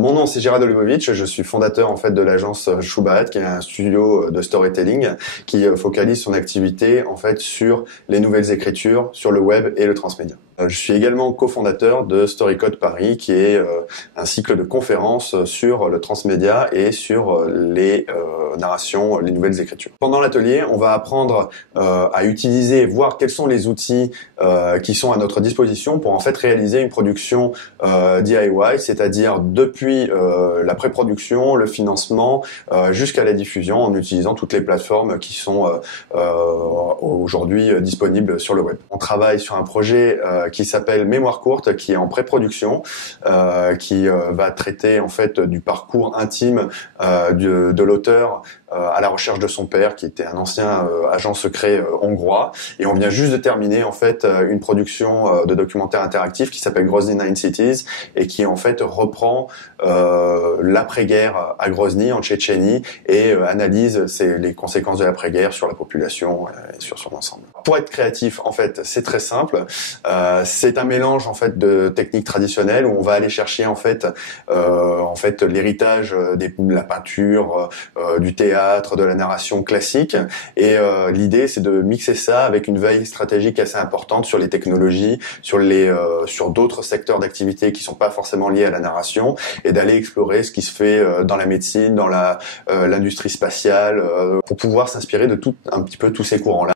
Mon nom c'est Gérard Dolibovic, je suis fondateur en fait de l'agence Choubaret, qui est un studio de storytelling qui focalise son activité en fait sur les nouvelles écritures, sur le web et le transmédia. Je suis également cofondateur de Storycode Paris, qui est un cycle de conférences sur le transmédia et sur les narrations, les nouvelles écritures. Pendant l'atelier, on va apprendre à utiliser, voir quels sont les outils qui sont à notre disposition pour en fait réaliser une production DIY, c'est-à-dire depuis la pré-production, le financement, jusqu'à la diffusion, en utilisant toutes les plateformes qui sont aujourd'hui disponibles sur le web. On travaille sur un projet qui s'appelle Mémoire courte, qui est en pré-production, qui va traiter en fait du parcours intime de l'auteur à la recherche de son père, qui était un ancien agent secret hongrois. Et on vient juste de terminer en fait une production de documentaire interactif qui s'appelle Grozny Nine Cities et qui en fait reprend l'après-guerre à Grozny en Tchétchénie et analyse les conséquences de l'après-guerre sur la population et sur son ensemble. Pour être créatif, en fait, c'est très simple. C'est un mélange en fait de techniques traditionnelles où on va aller chercher en fait l'héritage de la peinture, du théâtre, de la narration classique. Et l'idée, c'est de mixer ça avec une veille stratégique assez importante sur les technologies, sur d'autres secteurs d'activité qui sont pas forcément liés à la narration, et d'aller explorer ce qui se fait dans la médecine, dans l'industrie spatiale, pour pouvoir s'inspirer de un petit peu tous ces courants-là.